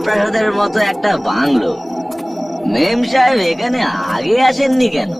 রাজপ্রাসাদের মতো একটা বাংলো। মেম সাহেব এখানে আগে আসেননি কেন?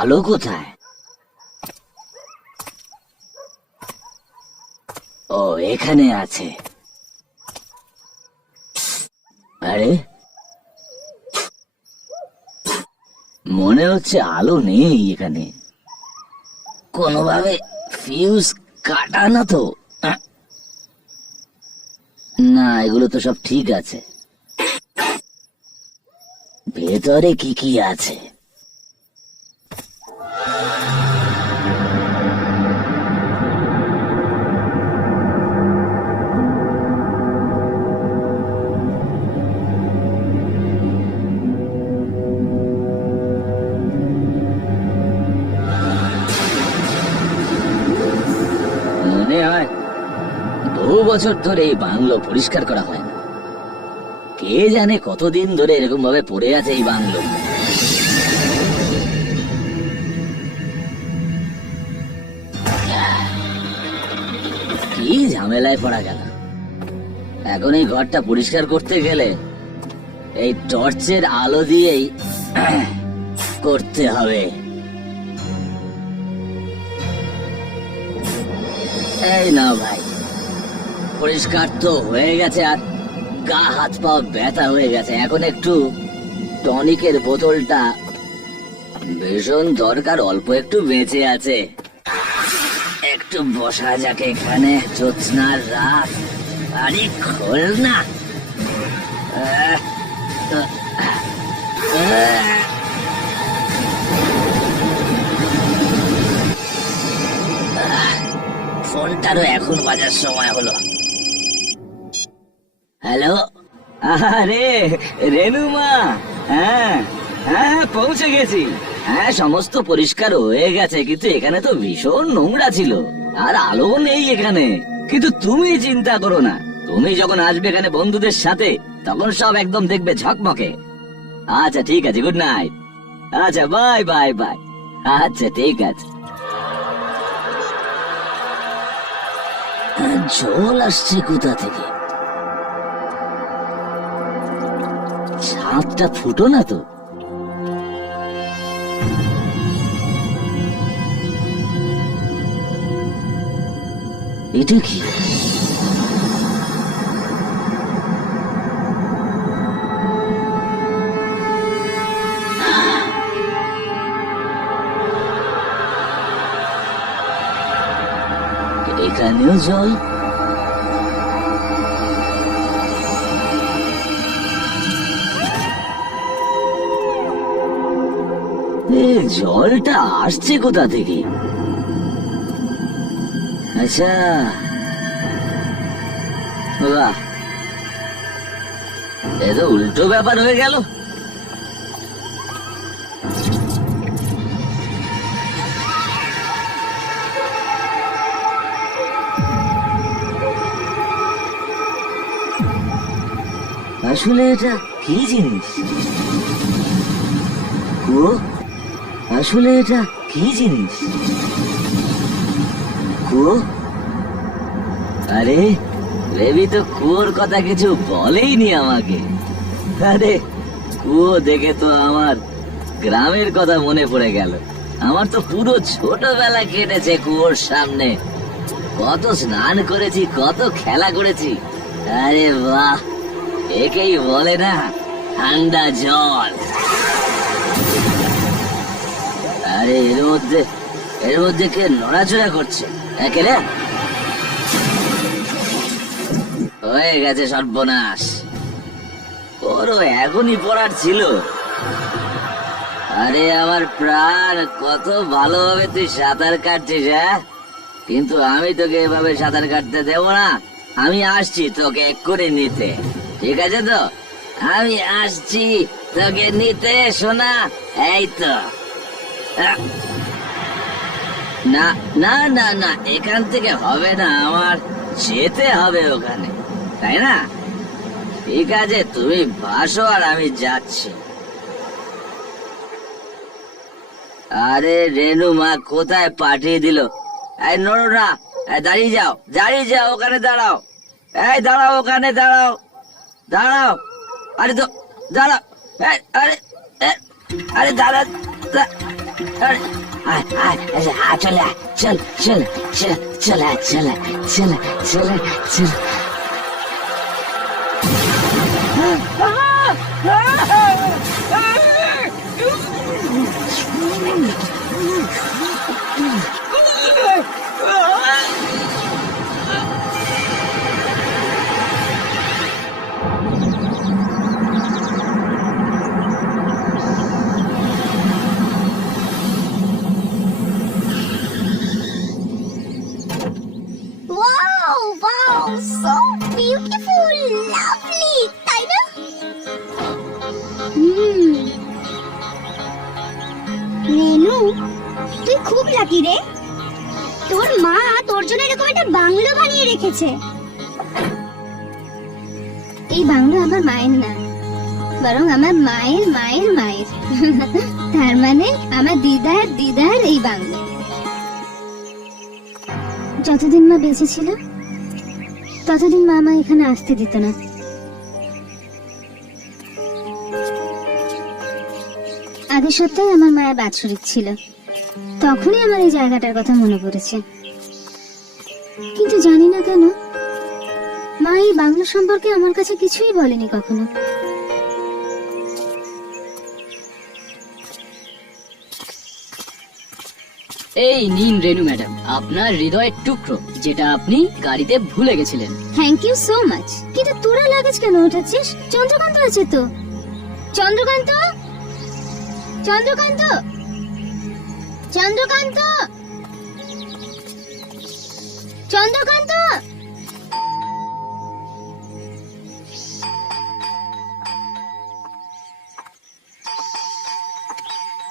আলো কোথায়? ও, এখানে আছে। আরে, মনে হচ্ছে আলো নেই এখানে। কোনোভাবে ফিউজ কাটা না তো? না, এগুলো তো সব ঠিক আছে। ভেতরে কি কি আছে? মনে হয় বহু বছর ধরে এই বাংলো পরিষ্কার করা হয় না। কে জানে কতদিন ধরে এরকম ভাবে পড়ে আছে এই বাংলো। কি ঝামেলায় পড়া গেল। এখন এই ঘরটা পরিষ্কার করতে গেলে এই টর্চের আলো দিয়েই করতে হবে। এই না ভাই, পরিষ্কার তো হয়ে গেছে, আর গা হাত পা ব্যথা হয়ে গেছে। এখন একটু টনিকের বোতলটা ভীষণ দরকার। অল্প একটু বেঁচে আছে। একটু বসা যাক এখানে, জ্যোৎস্নার রাত। আরে খোল না। ফোনটারও এখন বাজার সময় হলো। হ্যালো, আরে রেনুমা। হ্যাঁ হ্যাঁ, পৌঁছে গেছি। হ্যাঁ, সমস্ত পরিষ্কার হয়ে গেছে, কিন্তু এখানে তো ভীষণ নোংরা ছিল, আর আলো নেই এখানে। কিন্তু তুমি চিন্তা করো না, তুমি যখন আসবে এখানে বন্ধুদের সাথে, তখন সব একদম দেখবে ঝকমকে। আচ্ছা ঠিক আছে, গুড নাইট। আচ্ছা, বাই বাই বাই। আচ্ছা ঠিক আছে। জল আসছে কোথা থেকে? ছাদটা ফুটো না তো? এটা কি? এখানেও জল? জলটা আসছে কোথা থেকে? আচ্ছা, বাহ, এ তো উল্টো ব্যাপার হয়ে গেল। আসলে এটা কি জিনিস? আসলে এটা কি জিনিস? কুয়ো? আরে রেবি তো কুয়োর কথা কিছু বলেইনি আমাকে। আরে কুয়ো দেখে তো আমার গ্রামের কথা মনে পড়ে গেল। আমার তো পুরো ছোটবেলা কেটেছে কুয়োর সামনে। কত স্নান করেছি, কত খেলা করেছি। আরে বাহ, একেই বলে না ঠান্ডা জল। আরে এর মধ্যে কে নড়াচড়া করছে? একেরে হয়ে গেছে সর্বনাশ। ওরও এখনই পড়ার ছিল। আরে আমার প্রাণ, কত ভালোভাবে তুই সাঁতার কাটছিস, হ্যাঁ? কিন্তু আমি তোকে এভাবে সাঁতার কাটতে দেবো না। আমি আসছি তোকে এক্ষুনি নিতে, ঠিক আছে তো? আমি আসছি তোকে নিতে, শোনা। এই তো। আহ, না না না না, এখান থেকে হবে না, আমার যেতে হবে ওখানে, তাই না? ঠিক আছে, তুমি ভাসো আর আমি যাচ্ছি। আরে রেনু মা কোথায় পাঠিয়ে দিল? এই নড়ো না, দাঁড়িয়ে যাও, দাঁড়িয়ে যাও, ওখানে দাঁড়াও। এই দাঁড়াও, ওখানে দাঁড়াও, দাঁড়াও। আরে তো দাঁড়াও। আরে আরে দাঁড়া, আরে চলে আয়, চল চল চল, চলে চলে চলে চলে চল। Wow, wow, so beautiful, lovely, তাই না? রেনু, তুই খুব লাকি রে। তোর মা তোর জন্য এরকম একটা বাংলো বানিয়ে রেখেছে। এই বাংলো আমার মায়ের না, বরং আমার মায়ের মায়ের মায়ের। তার মানে আমার দিদার দিদার এই বাংলো। যতদিন মা বেঁচে ছিল ততদিন মা আমায় এখানে আসতে দিত না। আগের সপ্তাহে আমার মায়ের বাৎসরিক ছিল, তখনই আমার এই জায়গাটার কথা মনে পড়েছে। কিন্তু জানি না কেন মা এই বাংলো সম্পর্কে আমার কাছে কিছুই বলেনি কখনো। এই নিন রেনু ম্যাডাম, আপনার হৃদয়ের টুকরো, যেটা আপনি গাড়িতে ভুলে গেছিলেন। Thank you so much. কিন্তু তোরা লাগেজ কেন উঠাচ্ছিস? চন্দ্রকান্ত আছে তো। চন্দ্রকান্ত, চন্দ্রকান্ত, চন্দ্রকান্ত, চন্দ্রকান্ত।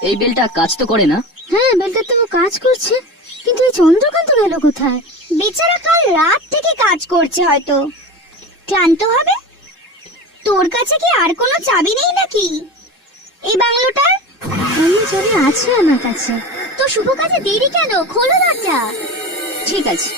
এই বেলটা কাজ তো করে না? হ্যাঁ, বেলটা তো কাজ করছে, কিন্তু এই চন্দ্রকান্ত গেল কোথায়? বেচারা কাল রাত থেকে কাজ করছে, হয়তো ক্লান্ত হবে। তোর কাছে কি আর কোনো চাবি নেই নাকি এই বাংলোটার? অন্য চাবি আছে আমার কাছে। তো শুভ কাজে দেরি কেন? খোলো দরজা। ঠিক আছে।